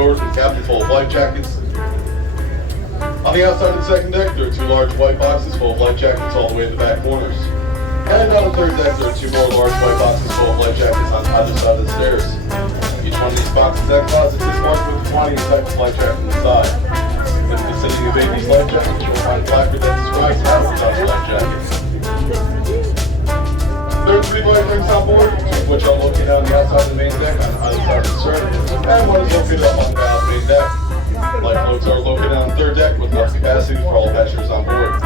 doors with cabin full of life jackets. On the outside of the second deck, there are two large white boxes full of life jackets all the way in the back corners. And on the third deck, there are two more large white boxes full of life jackets on either side of the stairs. Each one of these boxes and closets is marked with the quantity and type of life jacket inside. In the vicinity of these life jackets, you'll find a placard that describes how to dodge life jackets. There are 3 life rings on board, 2 of which are located on the outside of the main deck on either side of the stern, and 1 is located up on the bow of the main deck. Life floats are located on the third deck with enough capacity for all passengers on board.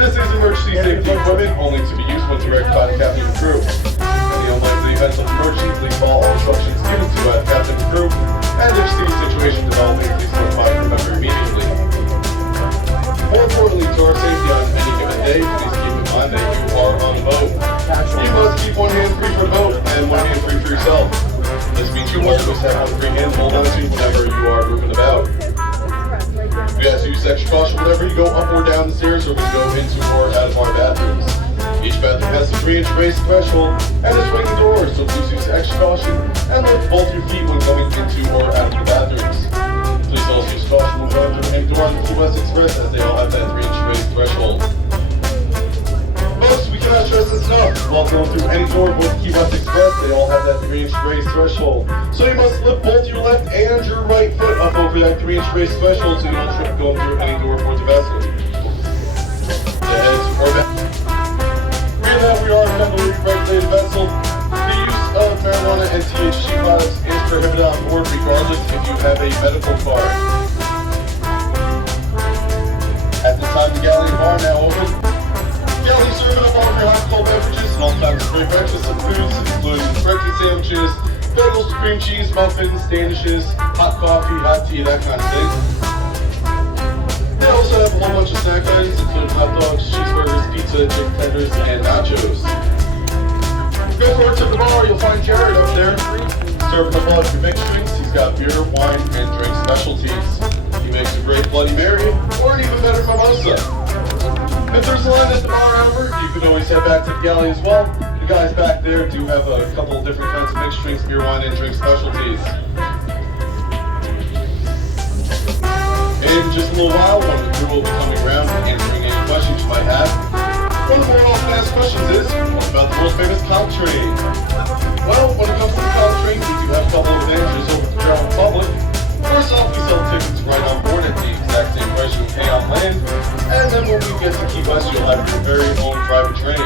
This is emergency safety equipment, only to be used when directed by the captain and crew. In the unlikely event of emergency, please follow all instructions given to you by the captain and crew, and if you see a situation developing, please notify your member immediately. More importantly, to our safety on any given day, please keep in mind that you are on a boat. You must keep one hand free for the boat and one hand free for yourself. This means you must always have one free hand to hold on to whenever you are moving about. We ask you to use extra caution whenever you go up or down the stairs or when you go into or out of our bathrooms. Each bathroom has a 3-inch raised threshold and a swinging door, so please use extra caution and lift both your feet when going into or out of the bathrooms. Please also use caution when going through any door on the Keywest Express, as they all have that 3-inch raised threshold. Folks, we cannot stress this enough. While going through any door with Keywest Express, they all have that 3-inch raised threshold. So you must lift both your left and your right foot up over that 3-inch raised threshold so you don't trip going through any door for the vessel. The heads or back. Being that we are a federally regulated vessel, the use of marijuana and THC products is prohibited on board regardless if you have a medical card. At this time, the galley bar now open. Galley serving up all of your hot cold beverages and all types of great breakfast and foods, including breakfast sandwiches, bagels, cream cheese, muffins, danishes, hot coffee, hot tea, that kind of thing. They also have a whole bunch of snack items, including hot dogs, cheeseburgers, pizza, chicken tenders, and nachos. Go forward to the bar, you'll find Jared up there, serving up all of your mixed drinks. He's got beer, wine, and drink specialties. He makes a great Bloody Mary, or an even better mimosa. If there's a line at the bar, however, you can always head back to the galley as well. The guys back there do have a couple of different kinds of mixed drinks, beer, wine, and drink specialties. In just a little while, one of the crew will be coming around and answering any questions you might have. One of the more often asked questions is, what about the world famous comp train? Well, when it comes to the comp train, we do have a couple of advantages over the general public. First off, we sell tickets right on board at the exact same price you pay on land, and then when we get to Key West, you'll have your very own private train.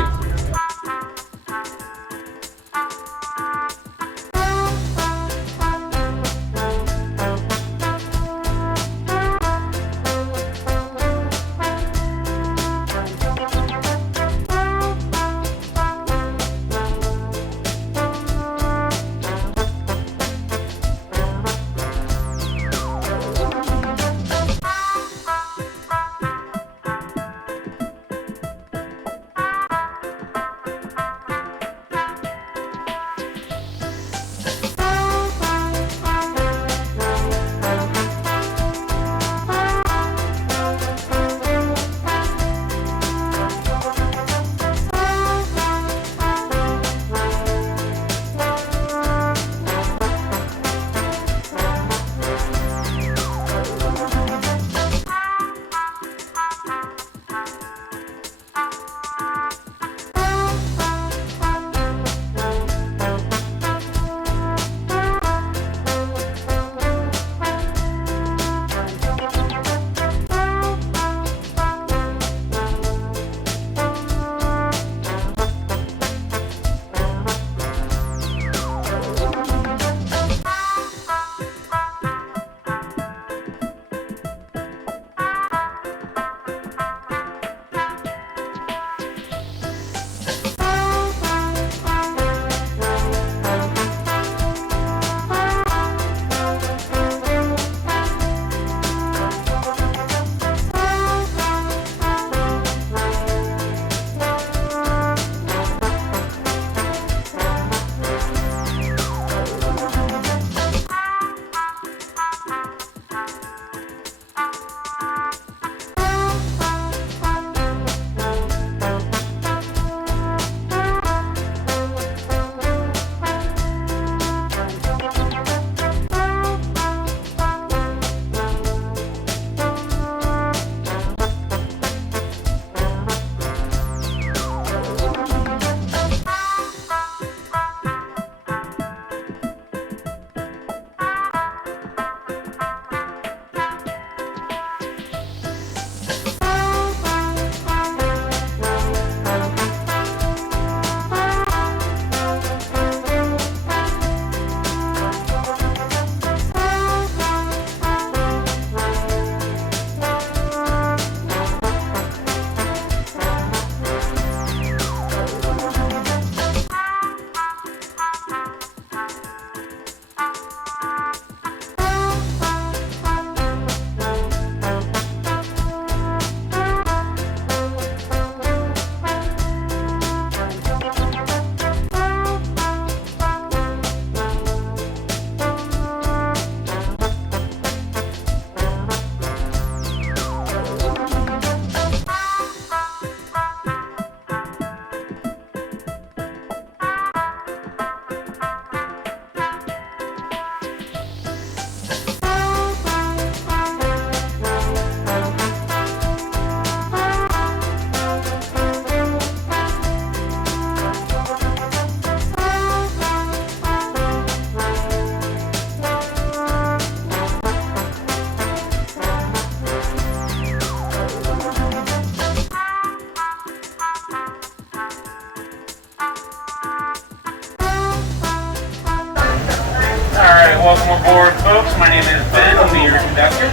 folks. My name is Ben. I'll be your conductor.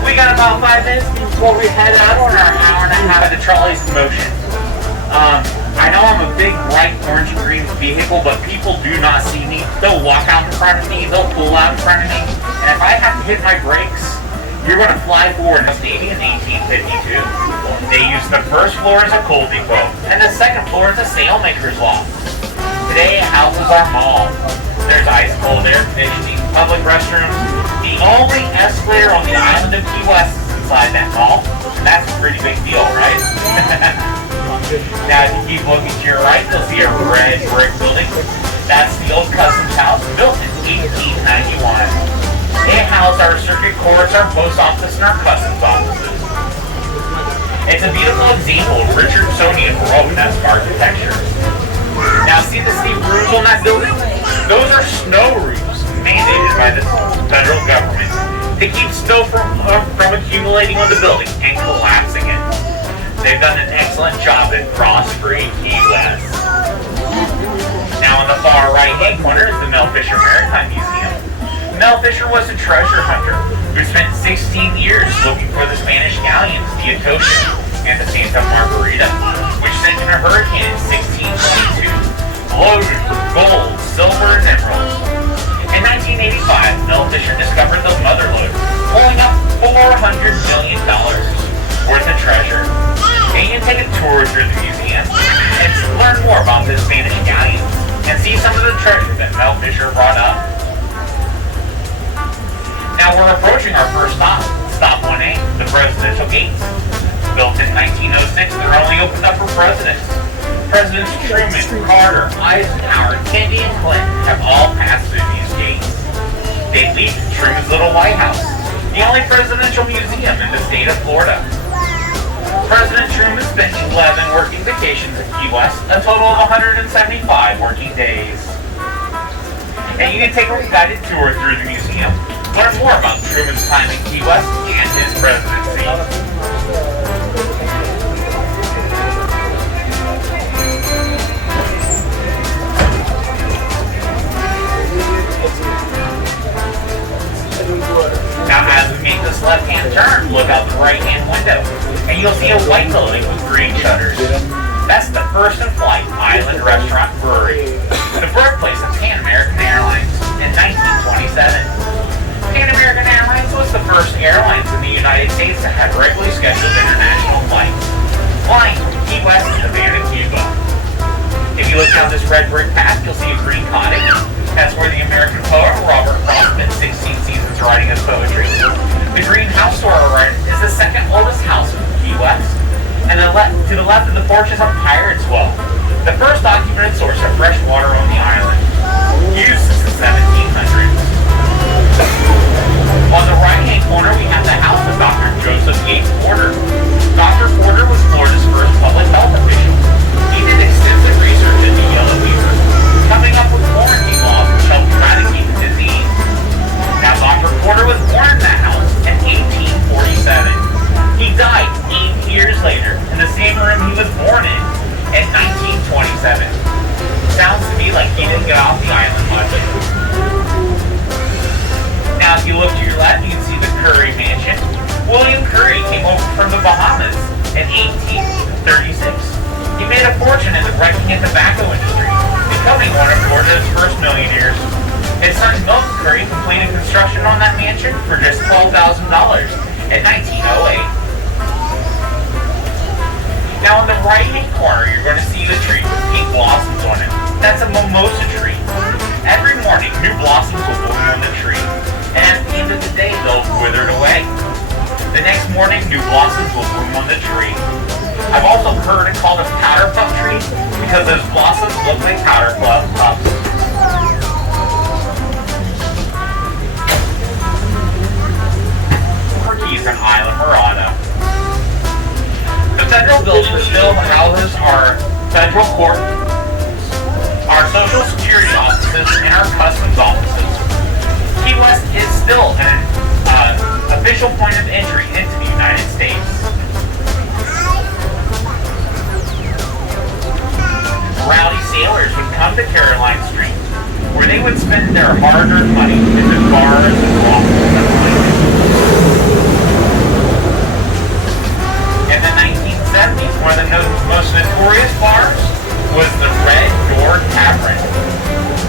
We got about 5 minutes before we head out on our hour and a half of the trolley's in motion. I know I'm a big bright orange and green vehicle, but people do not see me. They'll walk out in front of me, they'll pull out in front of me, and if I have to hit my brakes, you're going to fly forward. Navy in 1852. They used the first floor as a coal depot, and the second floor as a sailmaker's loft. Today it houses our mall. There's ice cold air conditioning, public restrooms. The only escalator on the island of Key West is inside that mall, and that's a pretty big deal, right? Now, if you keep looking to your right, you'll see a red brick building. That's the old customs house, built in 1891. It housed our circuit courts, our post office, and our customs offices. It's a beautiful example of Richardsonian Romanesque architecture. Now, see the steep roofs on that building? Those are snow roofs mandated by the federal government to keep snow from accumulating on the building and collapsing it. They've done an excellent job in frost-free Key West. Now in the far right-hand corner is the Mel Fisher Maritime Museum. Mel Fisher was a treasure hunter who spent 16 years looking for the Spanish galleons, the Atocha and the Santa Margarita, which sent in a hurricane in 1622, loaded with gold, silver, and emeralds. In 1985, Mel Fisher discovered the Mother Lode, pulling up $400 million worth of treasure. And you can take a tour through the museum and learn more about the Spanish galleons and see some of the treasure that Mel Fisher brought up. Now we're approaching our first stop, Stop 1A, the Presidential Gates. Built in 1906, they're only opened up for presidents. Presidents Truman, Carter, Eisenhower, Kennedy, and Clinton have all passed through these gates. They lead to Truman's Little White House, the only presidential museum in the state of Florida. President Truman spent 11 working vacations in Key West, a total of 175 working days. And you can take a guided tour through the museum, learn more about Truman's time in Key West and his presidency. Now as we make this left-hand turn, look out the right-hand window, and you'll see a white building with green shutters. That's the First and Flight Island Restaurant Brewery, the birthplace of Pan American Airlines in 1927. Pan American Airlines was the first airlines in the United States to have regularly scheduled international flights, flying from Key West to Havana, Cuba. If you look down this red brick path, you'll see a green cottage. That's where the American poet Robert Frost spent 16 seasons writing his poetry. The green house to our right is the second oldest house in Key West. And to the left of the porch is a pirate's well, the first documented source of fresh water on the island, used since the 1700s. On the right-hand corner, we have the house of Dr. Joseph Yates Porter. Dr. Porter was Florida's first public health official. He did extensive research into yellow fever, coming up with quarantine laws which helped eradicate the disease. Now, Dr. Porter was born in that house in 1847. He died 8 years later in the same room he was born in 1927. Sounds to me like he didn't get off the island much. Now, if you look to your left, you can see the Curry Mansion. William Curry came over from the Bahamas in 1836. He made a fortune in the wrecking and tobacco industry, becoming one of Florida's first millionaires. His son Milton Curry completed construction on that mansion for just $12,000 in 1908. Now, in the right-hand corner, you're going to see the tree with pink blossoms on it. That's a mimosa tree. Every morning, new blossoms will bloom on the tree, and at the end of the day, they'll wither away. The next morning, new blossoms will bloom on the tree. I've also heard it called a powder puff tree because those blossoms look like powder puffs. Keys on Isla Mirada. The federal building still houses our federal court, our social security offices, and our customs offices. Key West is still an official point of entry into the United States. Rowdy is as bars and waffles and places. In the 1970s, one of the most notorious bars was the Red Door Tavern,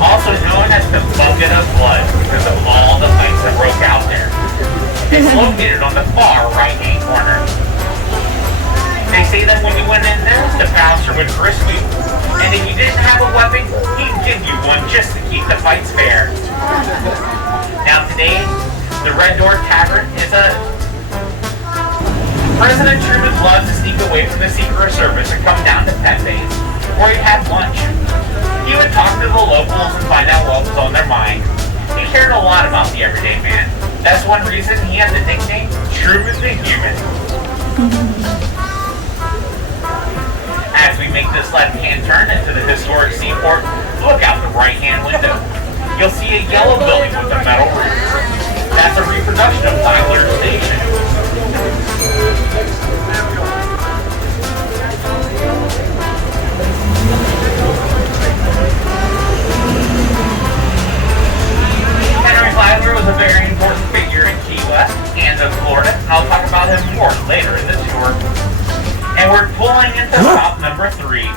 also known as the Bucket of Blood because of all the fights that broke out there. It's located on the far right-hand corner. They say that when you went in there, the bouncer would frisk you, and if you didn't have a weapon, he'd give you one just to keep the fights fair. Now today, the Red Door Tavern is a... President Truman loved to sneak away from the Secret Service and come down to Pepe's, where he'd have lunch. He would talk to the locals and find out what was on their mind. He cared a lot about the everyday man. That's one reason he had the nickname Truman the Human. As we make this left-hand turn into the historic seaport, look out the right-hand window. You'll see a yellow building with a metal roof. That's a reproduction of Tyler Station. Henry Tyler was a very important figure in Key West and of Florida, and I'll talk about him more later in the tour. And we're pulling into stop number 3.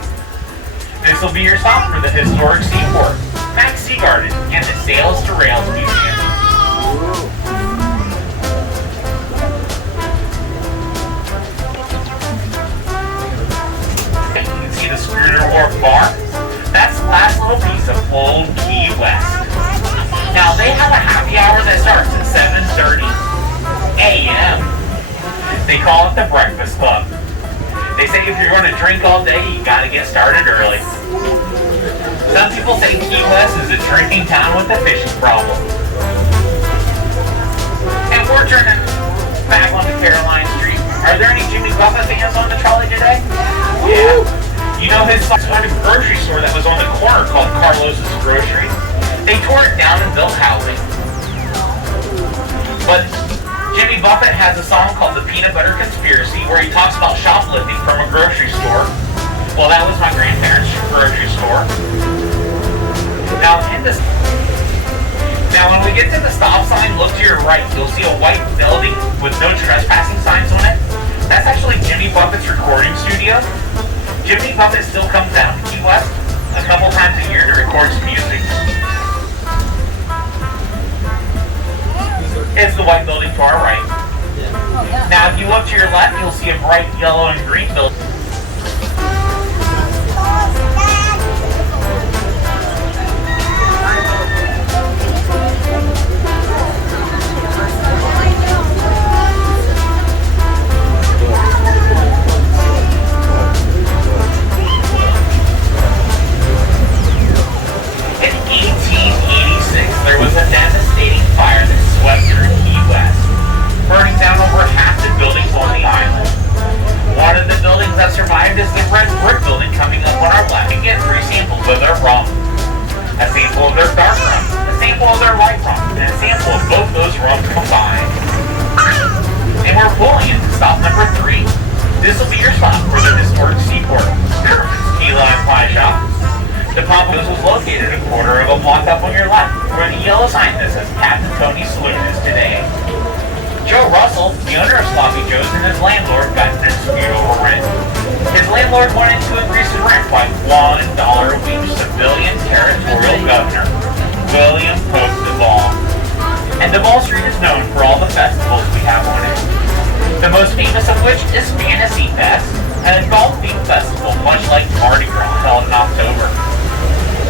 This will be your stop for the historic seaport, Max Sea Garden, and the Sails to Rails Museum. You can see the Schooner Wharf Bar. That's the last little piece of old Key West. Now they have a happy hour that starts at 7:30 a.m. They call it the Breakfast Club. They say if you're going to drink all day, you got to get started early. Some people say Key West is a drinking town with a fishing problem. And we're turning back onto Caroline Street. Are there any Jimmy Buffett fans on the trolley today? Yeah. You know his sort of grocery store that was on the corner called Carlos's Grocery? They tore it down and built housing. But Jimmy Buffett has a song called The Peanut Butter Conspiracy where he talks about shoplifting from a grocery store. Well, that was my grandparents' grocery store. Now when we get to the stop sign, look to your right. You'll see a white building with no trespassing signs on it. That's actually Jimmy Buffett's recording studio. Jimmy Buffett still comes down to Key West a couple times a year to record some music. It's the white building to our right. Now if you look to your left, you'll see a bright yellow and green building. In 1886, there was a devastating fire that swept through Key West, burning down over half the buildings on the island. One of the buildings that survived is the red brick building coming up on our left. You get 3 samples of their rum. A sample of their dark rum, a sample of their light rum, and a sample of both those rums combined. And we're pulling into stop number 3. This will be your stop for the historic seaport, Kermit's Tequila and Pie Shop. The Pompous was located a quarter of a block up on your left, where the yellow sign that says Captain Tony's Saloon is today. Joe Russell, the owner of Sloppy Joe's, and his landlord got in a dispute over rent. His landlord wanted to increase his rent by $1 a week. Civilian Territorial Governor William Pope Duvall. And Duvall Street is known for all the festivals we have on it. The most famous of which is Fantasy Fest, and a golf theme festival, much like Mardi Gras held in October.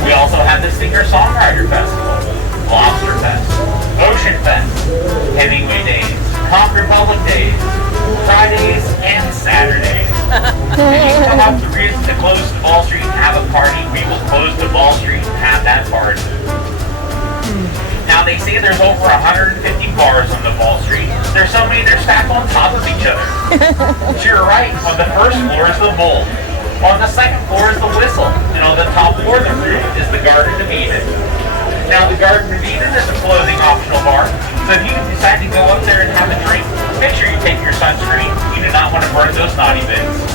We also have the Singer-Songwriter Festival, Lobster Fest, Ocean Fest, Hemingway Days, Conk Republic Days, Fridays, and Saturdays. If you come up with the reason to close Duval Street and have a party, we will close Duval Street and have that party. Now they say there's over 150 bars on Duval Street. There's so many they're stacked on top of each other. To your right, on the first floor is the Bull. On the second floor is the Whistle. And on the top floor of the roof is the Garden of Eden. Now the Garden of Eden is a clothing optional bar. So if you decide to go up there and have a drink, make sure you take your sunscreen. You do not want to burn those naughty bits.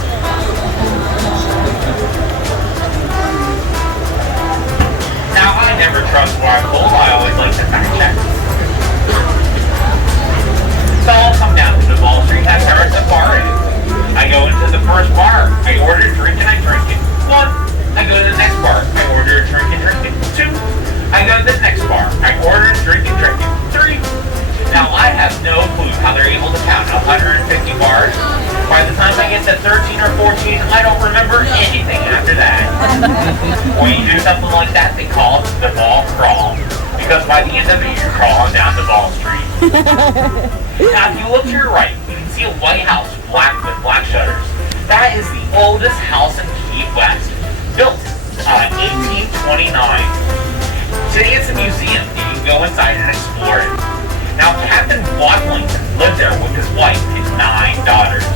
Now I never trust what I'm told. I always like to fact check. So I'll come down to the Wall Street. That's where the bar is. I go into the first bar. I order a drink and I drink it. 1. I go to the next bar. I order a drink and drink it. 2. I go to the next bar. I order a drink and drink it. 3. Now I have no clue how they're able to count 150 bars. By the time I get to 13 or 14, I don't remember anything after that. When you do something like that, they call it the ball crawl. Because by the end of it, you're crawling down the Ball Street. Now, if you look to your right, you can see a white house with black shutters. That is the oldest house in Key West, built in 1829. Today it's a museum. You can go inside and explore it. Now, Captain Watlington lived there with his wife and 9 daughters.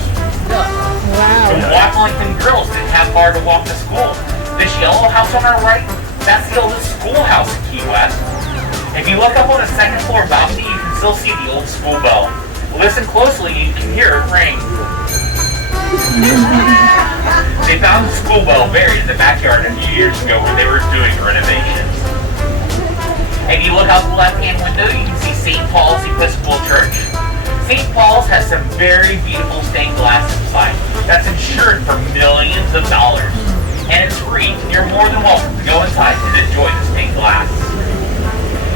Wow. The Watlington girls didn't have far to walk to school. This yellow house on our right, that's the oldest schoolhouse in Key West. If you look up on the second floor balcony, you can still see the old school bell. Listen closely, you can hear it ring. They found the school bell buried in the backyard a few years ago when they were doing renovations. If you look out the left-hand window, you can see St. Paul's Episcopal Church. St. Paul's has some very beautiful stained glass inside that's insured for millions of dollars. And it's free. You're more than welcome to go inside and enjoy the stained glass.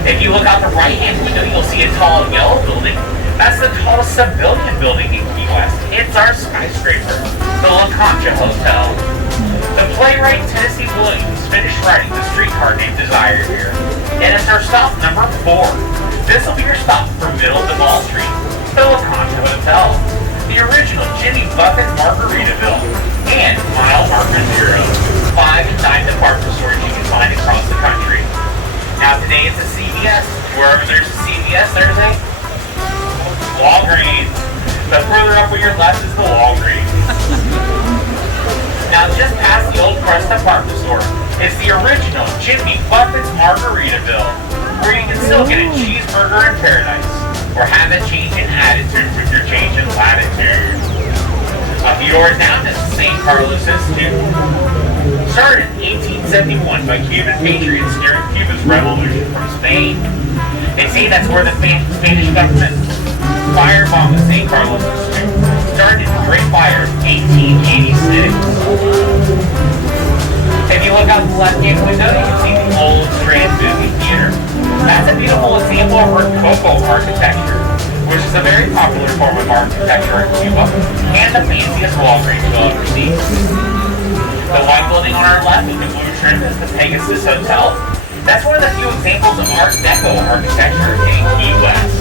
If you look out the right-hand window, you'll see a tall yellow building. That's the tallest civilian building in Key West. It's our skyscraper, the La Concha Hotel. The playwright Tennessee Williams finished writing the streetcar named Desire here. And it's our stop number 4. This will be your stop from Middle to Wall Street, the La Concha Hotel. The original Jimmy Buffett Margaritaville and mile marker 0. 5 and 9 department stores you can find across the country. Now today it's a CVS. Wherever there's a CVS, there's a Walgreens. The further up on your left is the Walgreens. Now just past the old Crest department store is the original Jimmy Buffett's Margaritaville, where you can still get a cheeseburger in paradise, or have a change in attitude with your change in latitude. A few doors down is the St. Carlos Institute. Started in 1871 by Cuban patriots during Cuba's revolution from Spain. They say that's where the Spanish government firebombed the St. Carlos Institute. Started the Great Fire in 1886. If you look out the left-hand window, you can see the old Strand Movie Theater. That's a beautiful example of Rococo architecture, which is a very popular form of architecture in Cuba, and the fanciest Walgreens you'll ever see. The white building on our left with the blue trim is the Pegasus Hotel. That's one of the few examples of Art Deco architecture in Key West.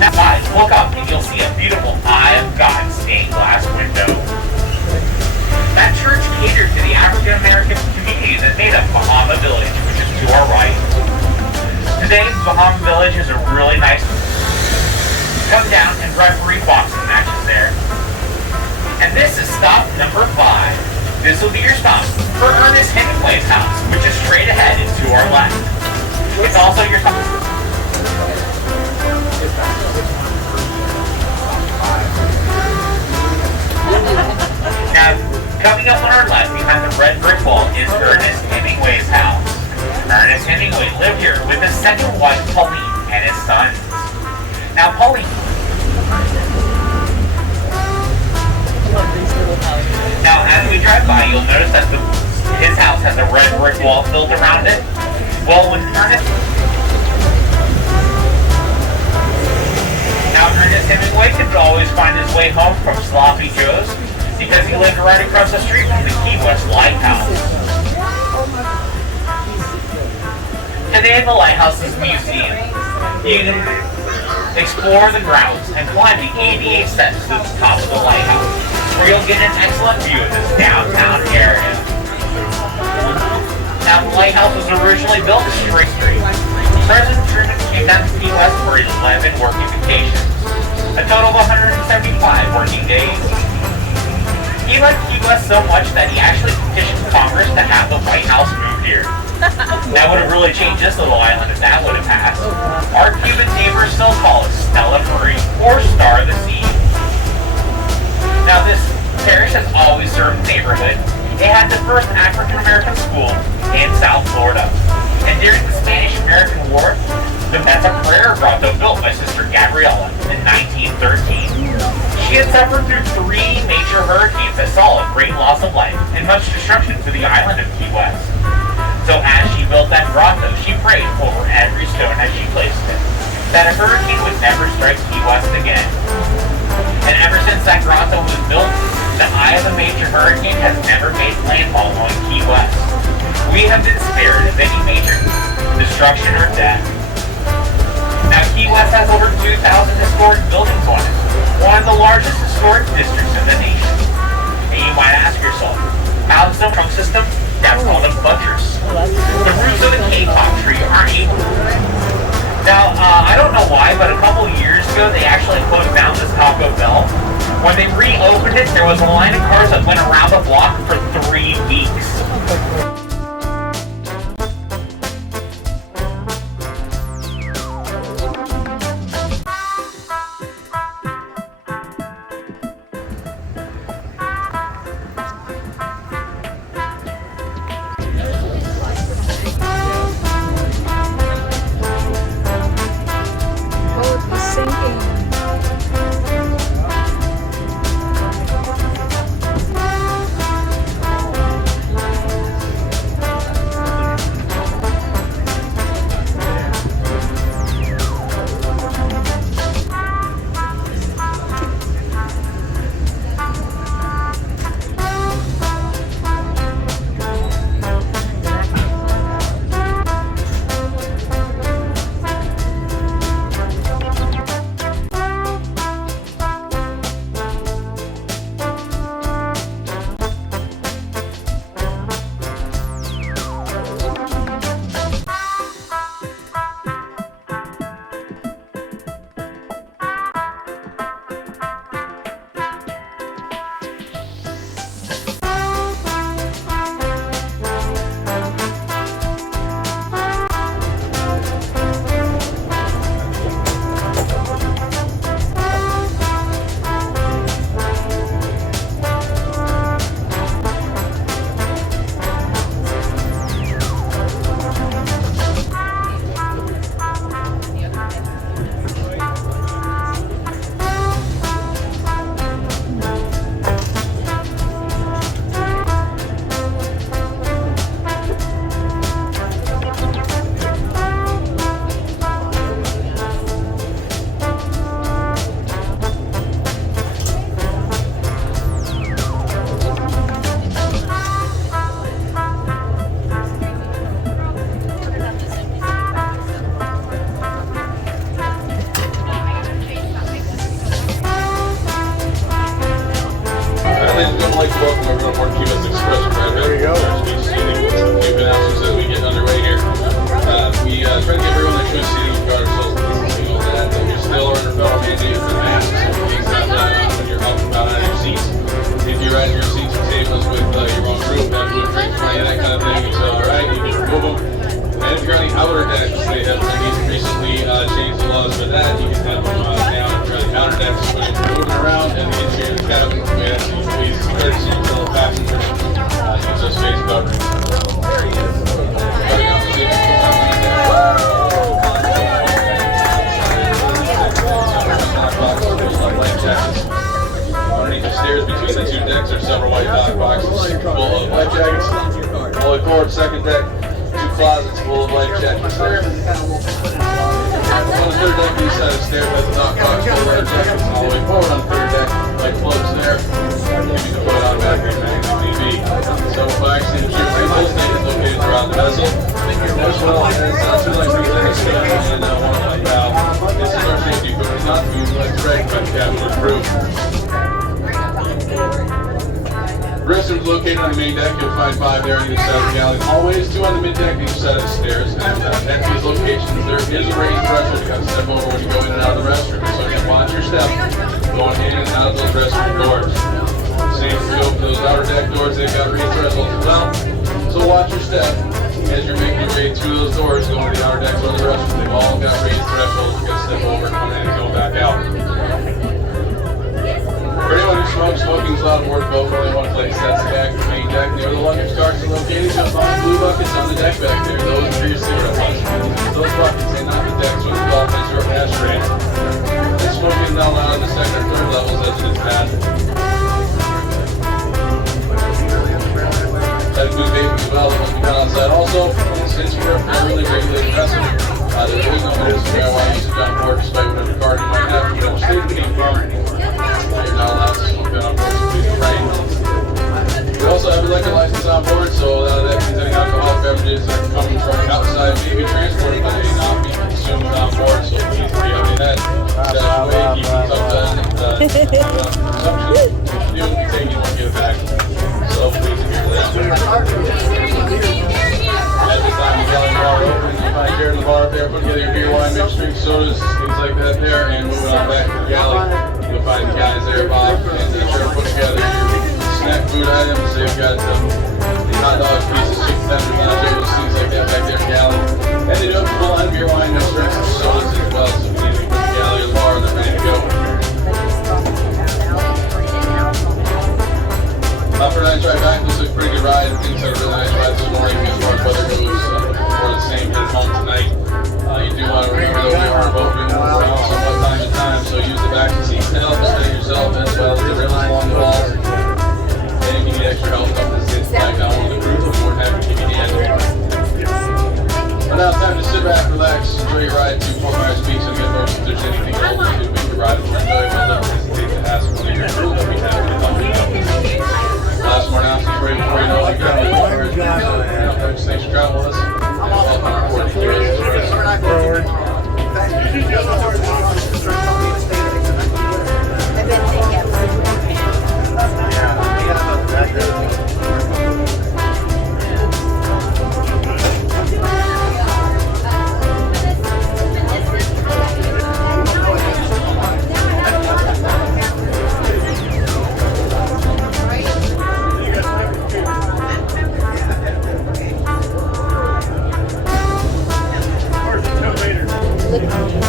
Now guys, look up and you'll see a beautiful Eye of God stained glass window. That church catered to the African American community that made up Bahama Village, which is to our right. Today, Bahama Village is a really nice. Come down and referee boxing matches there. And this is stop number 5. This will be your stop for Ernest Hemingway's house, which is straight ahead and to our left. It's also your stop. Now, coming up on our left behind the red brick wall is Ernest Hemingway's house. Ernest Hemingway lived here with his second wife, Pauline, and his sons. Now, Pauline. Now, as we drive by, you'll notice that his house has a red brick wall built around it. Well, when Ernest Hemingway could always find his way home from Sloppy Joe's because he lived right across the street from the Keywest Lighthouse. Today, the Lighthouse's museum. You can explore the grounds and climb the 88 steps to the top of the lighthouse, where you'll get an excellent view of this downtown area. Now, the lighthouse was originally built in Spring Street. President Truman came down to Key West for 11 working vacations, a total of 175 working days. He liked Key West so much that he actually petitioned Congress to have the White House move here. That would have really changed this little island if that would have passed. Our Cuban neighbors still call it Stella Marie, or Star of the Sea. Now, this parish has always served the neighborhood, It had the first African-American school in South Florida. And during the Spanish-American War, the Mesa Prayer Grotto built by Sister Gabriella in 1913. She had suffered through 3 major hurricanes that saw a great loss of life and much destruction to the island of Key West. So as she built that grotto, she prayed over every stone as she placed it, that a hurricane would never strike Key West again. And ever since that grotto was built, the eye of a major hurricane has never made landfall on Key West. We have been spared of any major destruction or death. Now, Key West has over 2,000 historic buildings on it, one of the largest historic districts in the nation. And you might ask yourself, how does the trunk system? That's called a buttress. The roots of the K-pop tree aren't able to. Now, I don't know why, but a couple years ago, they actually closed down this Taco Bell. When they reopened it, there was a line of cars that went around the block for 3 weeks. Oh, it's sinking. Ladies and gentlemen, I'd like to welcome everyone aboard Keywest Express right There you go. We've been announcements as we get underway here. We try to give everyone a choice seating. We've got ourselves all that. You're still under federal mandate for the masks. Please have that on when you're up and about out of your seats. If you're at your seats or tables with your own group, have food, drink, money, that kind of thing, it's alright. You can remove them. And if you're on the outer decks, they have recently changed the laws for that. You can have them down for the outer decks. When you're moving around and the interior cabin, we ask you please courtesy to fellow passengers use those face coverings. Starting off the seat, life jackets. Underneath the stairs between the 2 decks are several white dog boxes full of life jackets. All the way forward, second deck. 2 closets full of life jackets there. On the third deck, each side of the stairs has a knockbox full of life jackets. All the way forward on the third deck, light floats there. You can put it automatically if need be. So, fire extinguisher tables located throughout the vessel. As well as 2 light breathers and 1 light valve. This is our safety equipment, not to be electric, but the cabin or crew. Restrooms located on the main deck. You'll find 5 there on either side of the galley hallways, 2 on the mid-deck, each side of the stairs. And at these locations, there is a raised threshold you got to step over when you go in and out of the restroom. So again, watch your step going in and out of those restroom doors. Same as you open those outer deck doors, they've got raised thresholds as well. So watch your step as you're making your way through those doors, going to the outer decks or the restroom. They've all got raised thresholds. You got to step over, come in, and go back out. For anyone who's Smoking's a lot of work over. They want to place sets back the main deck. Near the luggage carts are located just on the blue buckets on the deck back there. Those are your cigarette butts. Those buckets, they not the decks with the dolphins or ashtray. And smoking down loud on the second or third levels as it is bad. That includes vaping as well. That must be done outside. Also, since you're really regulated vessel, there is no medicinal marijuana usage on board, despite whatever card you might have. You don't state it came from. You're not allowed to smoke that on board, so please refrain. We also have a liquor license on board, so that means any alcoholic beverages that are coming from the outside may be transported, but may not be consumed on board. So please be having that way, keep these up to consumption. If you do, take it and get it back. So please be careful. At this time, the galley bar open. You find Jared in the bar up there, put together your beer, wine, mixed drinks, sodas, things like that there, and moving on back to the galley. You'll find the guys there, Bob, and they're trying to put together your snack food items. They've got the hot dogs, pieces, chicken tenders, nachos, things like that back there in the galley. And they do have full on beer, wine, mixed drinks, and sodas as well. So if you need to put the galley or the bar, they're ready to go. For tonight's ride back, this is a pretty good ride. Things had a really nice ride this morning as far as weather goes. For the same hit home tonight. You do want to remember though we are open around somewhat time to time, so use the back seat to help steady yourself as well as the rails along the walls. And if you need extra help, come to sit back down one of the groups. We're more than happy to give you a hand. But now it's time to sit back, relax, enjoy your ride to Fort Myers Beach, and get folks if there's anything else to make your ride more enjoyable. Don't hesitate to ask one of your crew. We'll be happy to help you out. Last more announcements right before you know it. Thanks for traveling with us. And welcome aboard the Keywest Express. Look.